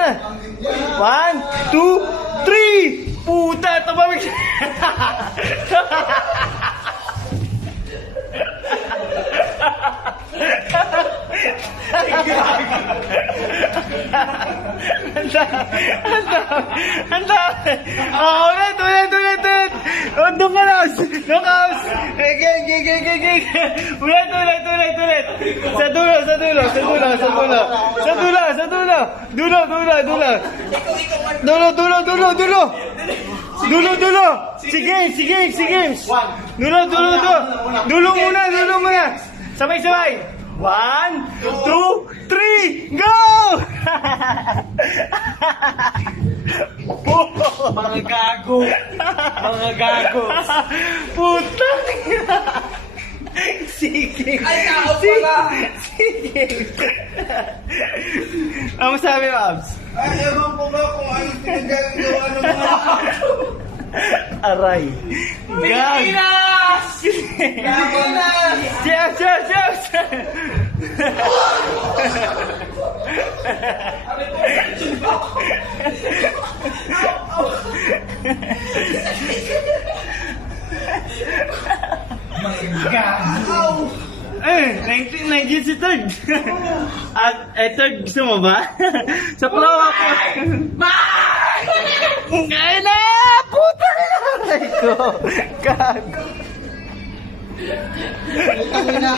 1, 2, 3! Puta, tumawag siya! Handa! Ulit! Doon ka na! Knockout! Ulit! Sa dulo! Sige! Dulo muna! Sabay! 1, 2, 3, go! Mga gago! Puta! Sige! Ay, tao pala! Sige! Ano sabi mo, Abs? Ay, ewan ko ba kung ano pinagagawa ng mga Aray! Gag! Pilipinas! Cheers! Gago! Nandiyan si Third. At Third, gusto mo ba? Sa pro ako. Ngayon na! Puta ka na! Gago! Putang ina!